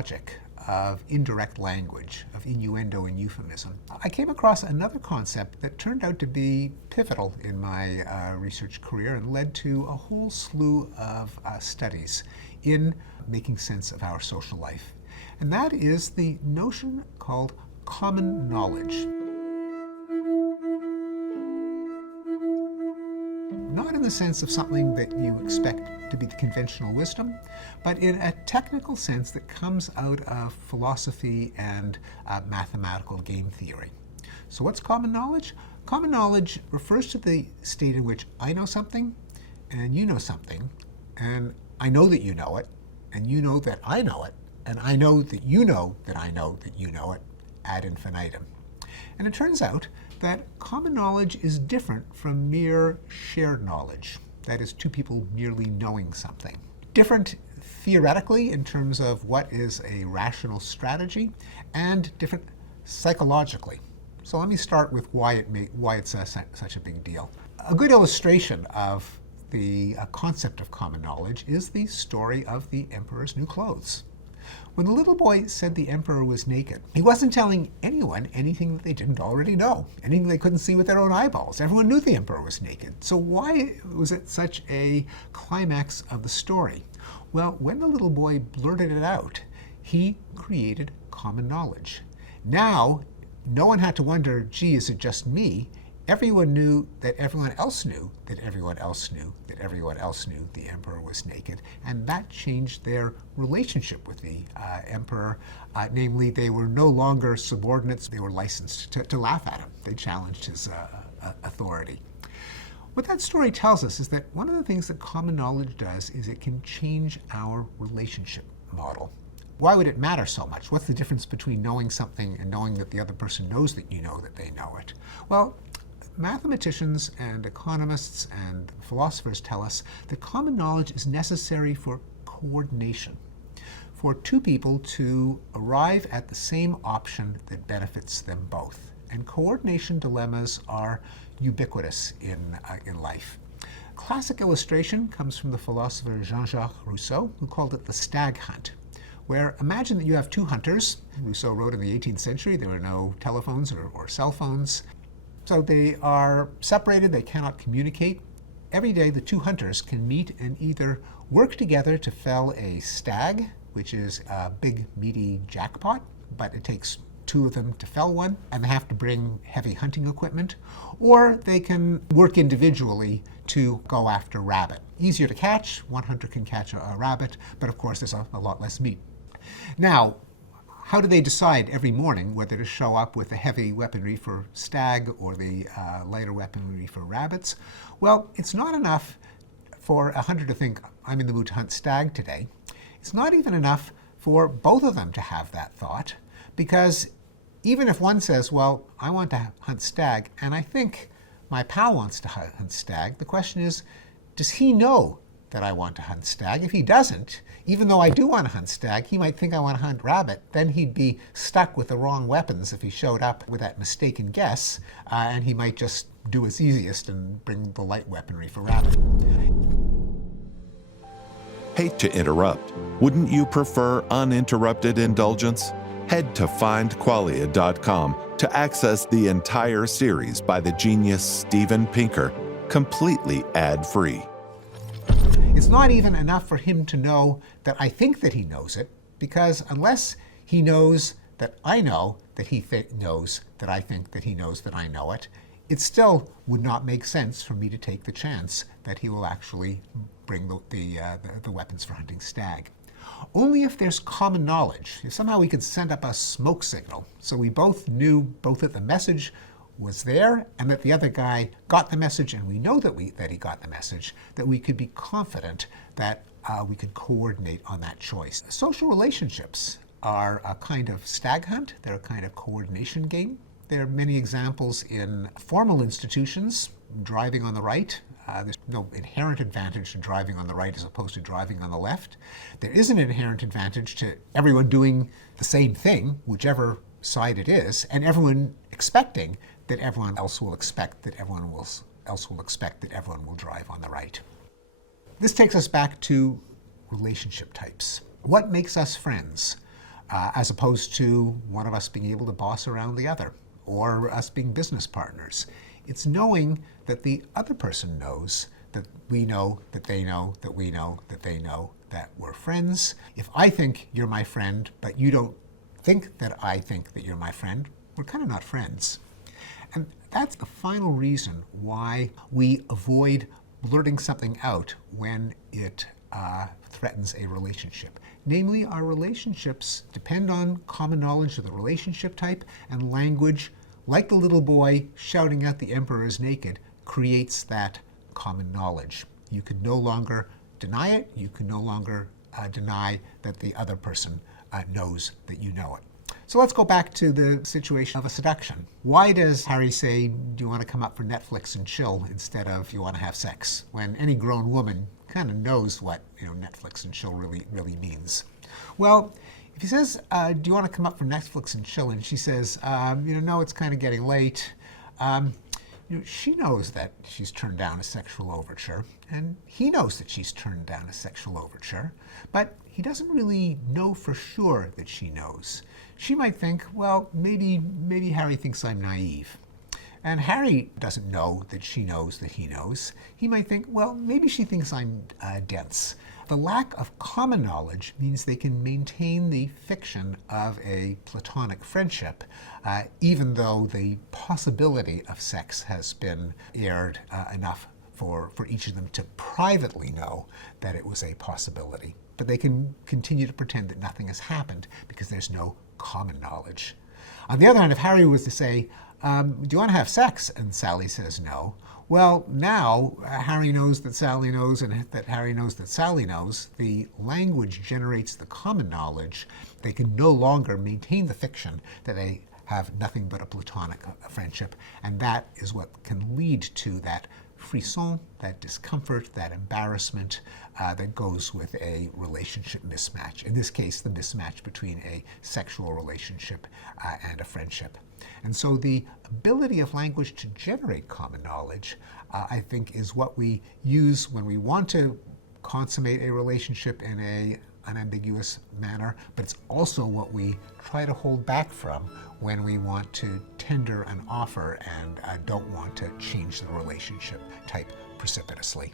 logic of indirect language, of innuendo and euphemism, I came across another concept that turned out to be pivotal in my research career and led to a whole slew of studies in making sense of our social life. And that is the notion called common knowledge. Not in the sense of something that you expect to be the conventional wisdom, but in a technical sense that comes out of philosophy and mathematical game theory. So what's common knowledge? Common knowledge refers to the state in which I know something, and you know something, and I know that you know it, and you know that I know it, and I know that you know that I know that you know it, ad infinitum. And it turns out that common knowledge is different from mere shared knowledge. That is, two people merely knowing something. Different theoretically in terms of what is a rational strategy, and different psychologically. So let me start with why it's such a big deal. A good illustration of the concept of common knowledge is the story of the emperor's new clothes. When the little boy said the emperor was naked, he wasn't telling anyone anything that they didn't already know, anything they couldn't see with their own eyeballs. Everyone knew the emperor was naked. So why was it such a climax of the story? Well, when the little boy blurted it out, he created common knowledge. Now, no one had to wonder, gee, is it just me? Everyone knew that everyone else knew that everyone else knew that everyone else knew the emperor was naked, and that changed their relationship with the emperor. Namely, they were no longer subordinates. They were licensed to laugh at him. They challenged his authority. What that story tells us is that one of the things that common knowledge does is it can change our relationship model. Why would it matter so much? What's the difference between knowing something and knowing that the other person knows that you know that they know it? Well, mathematicians and economists and philosophers tell us that common knowledge is necessary for coordination, for two people to arrive at the same option that benefits them both. And coordination dilemmas are ubiquitous in life. Classic illustration comes from the philosopher Jean-Jacques Rousseau, who called it the stag hunt, where imagine that you have two hunters. Rousseau wrote in the 18th century, there were no telephones or cell phones. So they are separated, they cannot communicate. Every day the two hunters can meet and either work together to fell a stag, which is a big meaty jackpot, but it takes two of them to fell one, and they have to bring heavy hunting equipment, or they can work individually to go after rabbit. Easier to catch, one hunter can catch a rabbit, but of course there's a lot less meat. Now, how do they decide every morning whether to show up with the heavy weaponry for stag or the lighter weaponry for rabbits? Well, it's not enough for a hunter to think, I'm in the mood to hunt stag today. It's not even enough for both of them to have that thought, because even if one says, well, I want to hunt stag, and I think my pal wants to hunt stag, the question is, does he know that I want to hunt stag? If he doesn't, even though I do want to hunt stag, he might think I want to hunt rabbit. Then he'd be stuck with the wrong weapons if he showed up with that mistaken guess, and he might just do his easiest and bring the light weaponry for rabbit. Hate to interrupt. Wouldn't you prefer uninterrupted indulgence? Head to findqualia.com to access the entire series by the genius Steven Pinker, completely ad-free. It's not even enough for him to know that I think that he knows it, because unless he knows that I know that he knows that I think that he knows that I know it, it still would not make sense for me to take the chance that he will actually bring the weapons for hunting stag. Only if there's common knowledge, if somehow we could send up a smoke signal, so we both knew both that the message was there and that the other guy got the message, and we know that he got the message, that we could be confident that we could coordinate on that choice. Social relationships are a kind of stag hunt. They're a kind of coordination game. There are many examples in formal institutions. Driving on the right, there's no inherent advantage to driving on the right as opposed to driving on the left. There is an inherent advantage to everyone doing the same thing, whichever side it is, and everyone expecting that everyone else will expect that everyone else will expect that everyone will drive on the right. This takes us back to relationship types. What makes us friends? as opposed to one of us being able to boss around the other, or us being business partners. It's knowing that the other person knows that we know, that they know, that we know, that they know that we're friends. If I think you're my friend, but you don't think that I think that you're my friend, we're kind of not friends. And that's the final reason why we avoid blurting something out when it threatens a relationship. Namely, our relationships depend on common knowledge of the relationship type, and language, like the little boy shouting out the emperor is naked, creates that common knowledge. You can no longer deny it. You can no longer deny that the other person knows that you know it. So let's go back to the situation of a seduction. Why does Harry say, do you want to come up for Netflix and chill instead of you want to have sex? When any grown woman kind of knows what Netflix and chill really means. Well, if he says, do you want to come up for Netflix and chill? And she says, no, it's kind of getting late. She knows that she's turned down a sexual overture, and he knows that she's turned down a sexual overture, but he doesn't really know for sure that she knows. She might think, well, maybe Harry thinks I'm naive. And Harry doesn't know that she knows that he knows. He might think, well, maybe she thinks I'm dense. The lack of common knowledge means they can maintain the fiction of a platonic friendship, even though the possibility of sex has been aired enough for each of them to privately know that it was a possibility. But they can continue to pretend that nothing has happened because there's no common knowledge. On the other hand, if Harry was to say, do you want to have sex? And Sally says no. Well, now Harry knows that Sally knows, and that Harry knows that Sally knows. The language generates the common knowledge. They can no longer maintain the fiction that they have nothing but a platonic friendship, and that is what can lead to that frisson, that discomfort, that embarrassment that goes with a relationship mismatch. In this case, the mismatch between a sexual relationship and a friendship. And so the ability of language to generate common knowledge, I think, is what we use when we want to consummate a relationship in an unambiguous manner, but it's also what we try to hold back from when we want to tender an offer and don't want to change the relationship type precipitously.